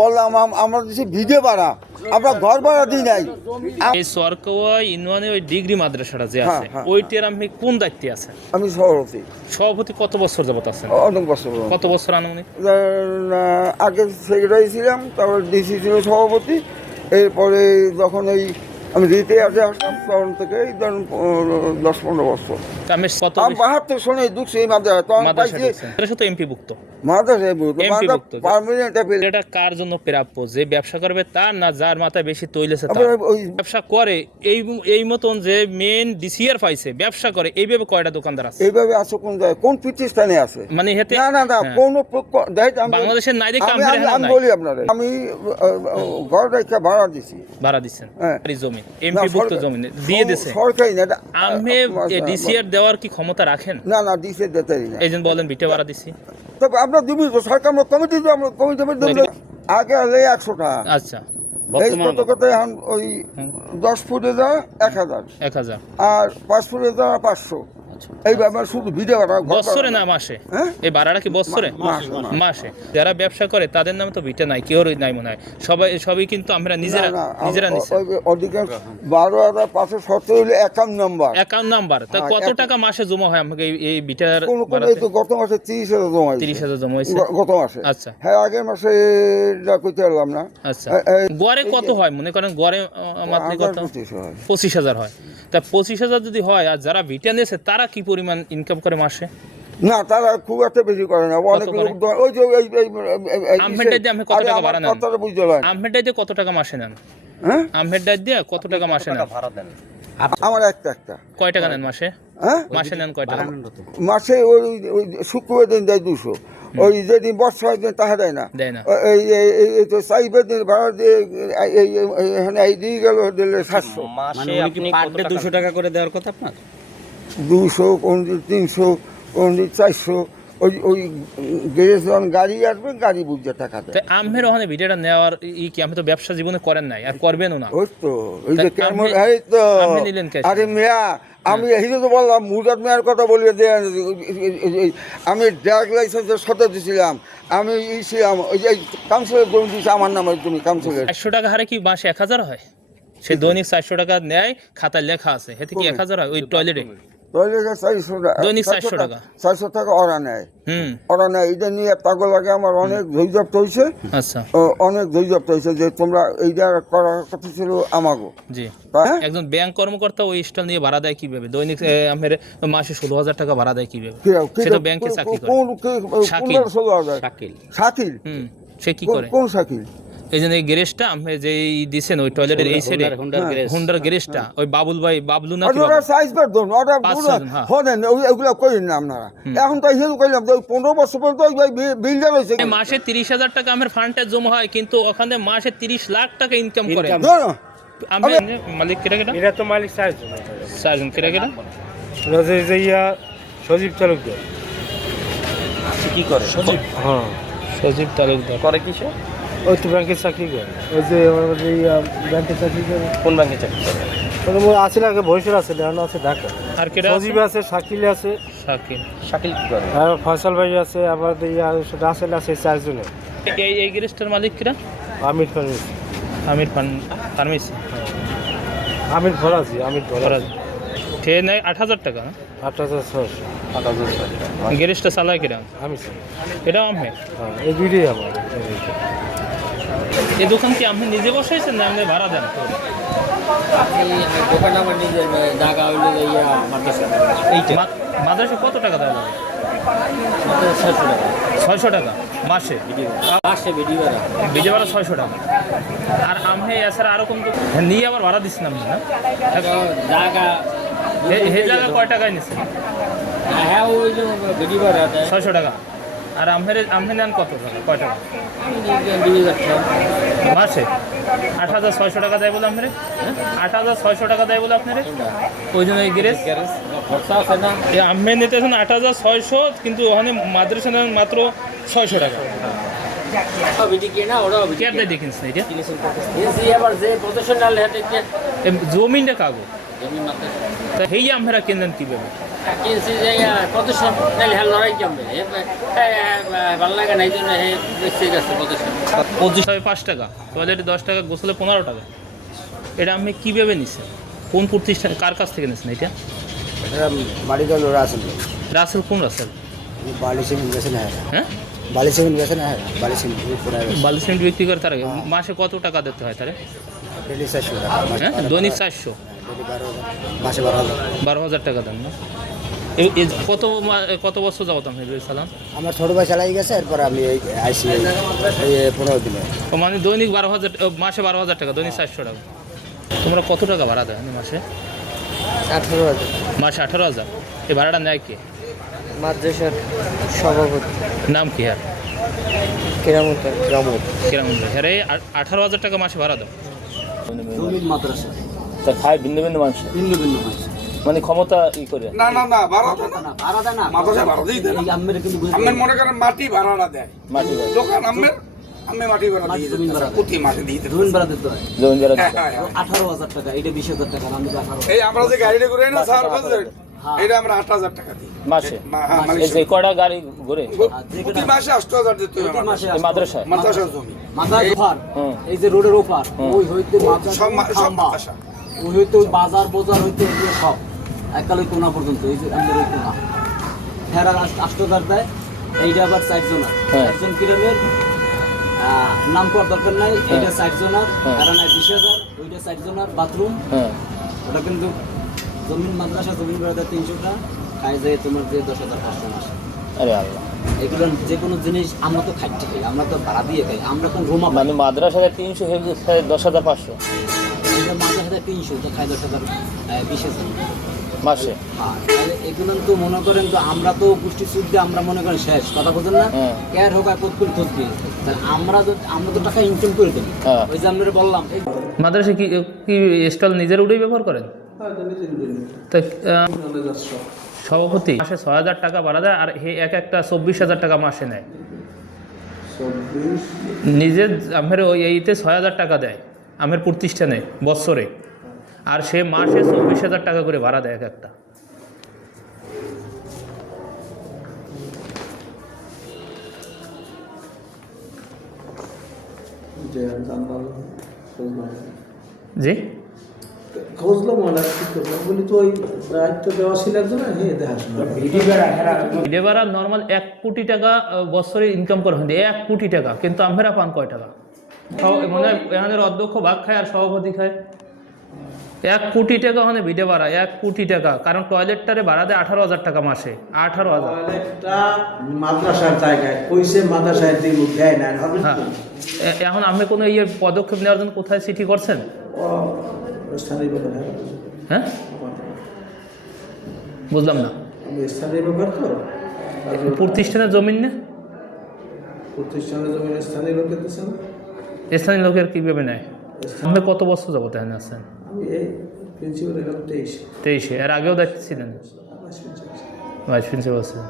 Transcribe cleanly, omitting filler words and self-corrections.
বললাম আমরা দিচ্ছি ভিডে ভাড়া, আমরা ঘর ভাড়া দিই নাই। এই সরকার ইউনিয়নে ওই ডিগ্রি মাদ্রাসাটা যে আছে ওইটার আপনি কোন দায়িত্বে আছেন? আমি সভাপতি। সভাপতি কত বছর যাবত আছেন? অনেক বছর। কত বছর আনুমানিক? আগে সেক্রেটারি ছিলাম, তারপর ডিসি ছিল সভাপতি। এরপরে যখন ওই আমি রিটায়ার্ডে আসলাম তখন থেকে ধরুন 10-15 বছর। আমি কত আমি 72 সনে ঢুকছি এই মাদ্রাসা, তখন পাইছি মাদ্রাসা তো এমপি ভুক্ত। মাদ্রাসায় পার্মানেন্ট এটা কার জন্য প্রাপ্য? যে ব্যবসা করবে তার, না যার মাথায় বেশি তৈলেছে তার? ব্যবসা করে এই মতন যে মেন ডিসিআর পাইছে ব্যবসা করে এইভাবে কয়টা দোকানদার আছে? এইভাবে আছে কোন জায়গায়, কোন প্রতিষ্ঠানে আছে? মানে হেতে না কোন বাংলাদেশের নাই দেখে আমি বলি আপনাদের, আমি ঘর রেখে ভাড়া দিছি। ভাড়া দিচ্ছেন জমি, এমপি ভুক্ত জমি দিয়ে দিয়েছে সরকারি না। আমি ডিসিআর দেওয়ার কি ক্ষমতা রাখেন? না ডিসিআর দিতেই না। এই জন্য বলেন ভিটে ভাড়া দিছি। তবে আমরা দিবি তো, সরকার আমরা কমিটি আগে হলে 100 টাকা। আচ্ছা, এই কত এখন ওই 10 ফুটে যা 1000 আর 5 ফুটে যা 500। এইভাবে শুধু ভিডিও ভাড়া বছরে না মাসে? এই ভাড়াটা কি বছরে? মাসে। যারা ব্যবসা করে তাদের নামে তো ভিটে নাই, কেউ নাই মনে হয়। সবই কিন্তু আমরা নিজেরা নিচ্ছি। অধিকাংশ 12,517 হলো অ্যাকাউন্ট নাম্বার। তা কত টাকা মাসে জমা হয় আমাকে এই ভিটার? গত মাসে 30,000 জমা হয়েছে। 30,000 জমা হয়েছে গত মাসে। আচ্ছা, হ্যাঁ আগের মাসে কইতে পারলাম না। আচ্ছা, গড়ে কত হয় মনে করেন? গড়ে মাত্র কত? 25,000 হয়। তা 25,000 যদি হয়, আর যারা ভিটা নিয়েছে তারা কি পরিমাণ ইনকাম করে মাসে? না তারা খুব একটা বেশি করে না। অনেক লোক ওই যে আমহেডাই দিয়ে আপনি কত টাকা ভাড়া নেন? কথাটা বুঝতে পারেন। আমহেডাই দিয়ে কত টাকা মাসে নেন? আমহেডাই দিয়ে কত টাকা মাসে নেন? আমার একটা কয় টাকা নেন মাসে? মাসে নেন কয় টাকা? মাসে ওই শুক্রবার দিন দেয় 200। ওই যেদিন বর্ষা হয় তাহা দেয় না। এই তো সাইবার দিন ভাড়া দিয়ে এখানে দিয়ে গেল দিলে 700। মাসে আপনি পার ডে 200 টাকা করে দেওয়ার কথা আপনার? 200, কোন 300, কোন 400। ওই গ্যারেজ গাড়ি আসবে, গাড়ি বুঝে টাকা দেয়। আমের ওখানে ভিডিওটা নেওয়ার কি আপনি তো ব্যবসা জীবনে করেন নাই আর করবেনও না? ওই তো ওই যে কেমন এই তো আরে মিয়া, আমি এই তো বললাম মুরাদ মিয়ার কথা বলে যে আমি ড্রাগ লাইসেন্সের সাথে দিয়েছিলাম, আমি ছিলাম ওই যে কাউন্সিলের জমি দিয়েছি আমার নামে, তুমি কাউন্সিলের। 400 টাকা হারে কি মাসে 1000 হয়? সে দৈনিক 400 টাকা নেয়, খাতায় লেখা আছে, এতে কি 1000 হয়? ওই টয়লেটে দৈনিক 400 টাকা। 400 টাকা ওরা নেয়। ওরা নেয়, এটা নিয়ে পাগল লাগে আমার। অনেক ধৈর্যপ্ত হয়েছে। আচ্ছা, অনেক ধৈর্যপ্ত হয়েছে যে তোমরা এইটা করার কথা ছিল আমাগো। জি, একজন ব্যাংক কর্মকর্তা ওই স্টল নিয়ে ভাড়া দেয় কিভাবে? দৈনিক আমের মাসে 16,000 টাকা ভাড়া দেয় কিভাবে? সে তো ব্যাংকে চাকরি করে। শাকিল। সে কি করে? কোন শাকিল? এই জন্য এই গ্যারেজটা আমি যে দিছেন ওই টয়লেটের এই সাইডে হুন্ডার গ্যারেজটা, ওই বাবুল ভাই, বাবলু না ওরা সাইজ বার দন ওটা হনেন ওইগুলা কইেন না আপনারা। এখন তো হিল কইলাম যে 15 বছর পর্যন্ত ওই বিল্ডার হইছে। মাসে 30,000 টাকা আমার ফান্ডে জমা হয়, কিন্তু ওখানে মাসে 30 লাখ টাকা ইনকাম করে। আমি মালিক কেটা এটা তো মালিক চারজন কেটা রোজে যাইয়া সজীব তালুকদার। কি করে সজীব? হ্যাঁ, সজীব তালুকদার করে কিসে? ওই তো ব্যাংকে চাকরি করে। ওই যে ব্যাংকে চাকরি করে। কোন ব্যাংকে চাকরি করে? আছে আগে ভবিষ্যৎ আছে, এখন আছে ঢাকা। আর কেটা? সজীব আছে, শাকিল আছে। শাকিল কি করে? আর ফয়সাল ভাই আছে, আবার রাসেল আছে, 4 জনের। এই গ্যারেজটার মালিক কেটা? আমির ফার্মেসি। আমির ফরাজি। সে নেয় 8,000 টাকা। 8,600। গ্যারেজটা চালায় কেটা? আমি এটা আমি। এই দুইটাই আমার। এই দোকান কি আপনি নিজে বসাইছেন না আপনি ভাড়া দেন? দোকান আমার নিজের, জায়গা হইলো মাদ্রাসা কত টাকা দেওয়া লাগে? 600 টাকা মাসে। ভিডিও ভাড়া 600 টাকা। আর আমি এছাড়া আরো কম নিয়ে আবার ভাড়া দিচ্ছিলাম না? জায়গা জায়গা কয় টাকায় নিচ্ছেন? 600 টাকা। আর আমি নেন কত টাকা? কয় টাকা মাসে? 8,600 টাকা দেয় বলে আপনার? 8,600 টাকা দেয় বলে আপনার? ওই জন্য এই গ্যারেজ আমি নিতেছেন 8,600, কিন্তু ওখানে মাদ্রাসা নেন মাত্র 600 টাকা। জমিনটা কাগজ তা হেই আমরা কেনেন কিভাবে? কিনছি যে প্রদর্শন তাহলে হ্যাঁ লড়াই জমবে ভালো লাগে না এই জন্য বেশি গেছে প্রদর্শন। 5 টাকা, টয়লেটে 10 টাকা, গোসলে 15 টাকা। এটা আপনি কীভাবে নিচ্ছেন? কোন প্রতিষ্ঠান, কার কাছ থেকে নিচ্ছেন এটা? বাড়ি তো রাসেল রাসেল কোন রাসেল? বালি সিমেন্ট বেছে না হ্যাঁ, বালি সিমেন্ট বেছে না বালি সিমেন্ট পুরো বালি সিমেন্ট বিক্রি করে তারা মাসে কত টাকা দিতে হয় তারা? ডেলি 400 টাকা হ্যাঁ, দৈনিক 400, ডেলি 12,000 মাসে 12,000। 12,000 টাকা দেন না? কত বছর যাবত আপনি সালাম? আমার ছোট ভাই চালাই গেছে, এরপর আমি আইসি 15 দিনে। ও মানে দৈনিক 12,000, মাসে 12,000 টাকা, দৈনিক 400 টাকা। তোমরা কত টাকা ভাড়া দেয় মাসে? 18,000 মাসে 18,000। এই ভাড়াটা নেয় কে? মাদ্রাসার সভাপতি নাম কি? আর কেরামত কিরকম? হ্যাঁ, 18,000 টাকা মাসে ভাড়া দাও। জমির মাদ্রাসা তা খায় ভিন্ন ভিন্ন মানুষ, ভিন্ন ভিন্ন হয় মানে ক্ষমতা ই করে। না না না ভাড়া দেয় না, না ভাড়া দেয় না মাদ্রাসা ভাড়া দিই দেয় না। এই আমের কিন্তু বুঝতে আমের মনে করেন মাটি ভাড়াটা দেয়, মাটি ভাড়া, দোকান আমের আমি মাটি ভাড়া দিই, জমিন ভাড়া। প্রতি মাসে দিই। জমিন ভাড়া দিতে হয় জমি যারা হ্যাঁ, হ্যাঁ, হ্যাঁ। 18,000 টাকা, এটা 20,000 টাকা, আমি 18,000। এই আমরা যে গাড়িটা করে না স্যার বুঝলেন, এটা আমরা 8,000 টাকা দিই মাসে। হ্যাঁ, মানে এই যে কয়টা গাড়ি ঘুরে প্রতি মাসে 8,000 দিতে হবে প্রতি মাসে এই মাদ্রাসায়? মাদ্রাসার জমি। মাদ্রাসার ওপার, হুম। এই যে রোডের ওপার, ওই হইতে মাদ্রাসার সব সব খাম্বা, মাদ্রাসা। ওই হইতে ওই বাজার হইতে এগুলো সব একালে কোনা পর্যন্ত, এই যে আমাদের ওই কোনা ফেরা 8,000 দেয়। এইটা আবার 4 জনের, হ্যাঁ। 4 জন গ্রামের নাম করার দরকার নাই। এইটা 4 জনের, হ্যাঁ। কারণ 20,000, ওইটা 4 জনের বাথরুম। হ্যাঁ, ওটা কিন্তু জমিন মাদ্রাসা, জমিন ভাড়া দেয় 300 টাকা, খাই যায় তোমার যে 10,500 মাসে। আরে আল্লাহ। এগুলো যে কোনো জিনিস আমরা তো খাইতে খাই, আমরা তো ভাড়া দিয়ে খাই, আমরা কোন রুমা পাই মানে মাদ্রাসায় 300, 10,500 মাদ্রাসাতে 300 তো খাই 10,000, 20,000 মাসে। হ্যাঁ, তাহলে এগুলো তো মনে করেন তো আমরা তো পুষ্টি সুদ দিয়ে আমরা মনে করেন শেষ, কথা বোঝেন না? হ্যাঁ। কেয়ার হোক আর কোথাও খুঁজবে, তাহলে আমরা তো টাকা ইনকাম করে দিই। হ্যাঁ। ওই যে আমরা বললাম মাদ্রাসায় কি কি স্টল নিজের উঠেই ব্যবহার করেন? তা সভাপতি মাসে 6,000 টাকা ভাড়া দেয়, আর একটা 24,000 টাকা মাসে নেয়। নিজের আমের ওই এইতে 6,000 টাকা দেয় আমের প্রতিষ্ঠানে বছরে, আর সে মাসে 24,000 টাকা করে ভাড়া দেয় একটা। জি, খুঁজলাম অনেক কি করলাম বলি তো ওই দায়িত্ব দেওয়া ছিল একজন, হ্যাঁ দেখাশোনা ভিডিও ভাড়া নর্মাল 1 কোটি টাকা বছরে ইনকাম করা হয়, 1 কোটি টাকা, কিন্তু আমরা পান কয় টাকা? মনে হয় এখানের অধ্যক্ষ ভাগ খায় আর সভাপতি খায়। 1 কোটি টাকা ওখানে ভিডিও ভাড়া, 1 কোটি টাকা, কারণ টয়লেটটারে ভাড়া দেয় 18,000 টাকা মাসে। 18,000। একটা মাদ্রাসার জায়গায় কইছে মাদ্রাসায় দিয়ে দেয় না হবে হ্যাঁ, এখন আপনি কোনো ইয়ে পদক্ষেপ নেওয়ার জন্য কোথায় চিঠি করছেন? স্থানীয় ব্যাপার। হ্যাঁ, বুঝলাম না। আমি স্থানীয় ব্যাপার তো প্রতিষ্ঠানের জমিন না, প্রতিষ্ঠানের জমি স্থানীয় লোকের দিচ্ছে না। স্থানীয় লোকের কীভাবে নেয়? আপনি কত বছর যাবত এখানে আছেন? আমি এই প্রিন্সিপাল এলাম 23 23। এর আগেও দায়িত্ব ছিলেন? প্রিন্সিপাল। ভাইস প্রিন্সিপাল আছেন।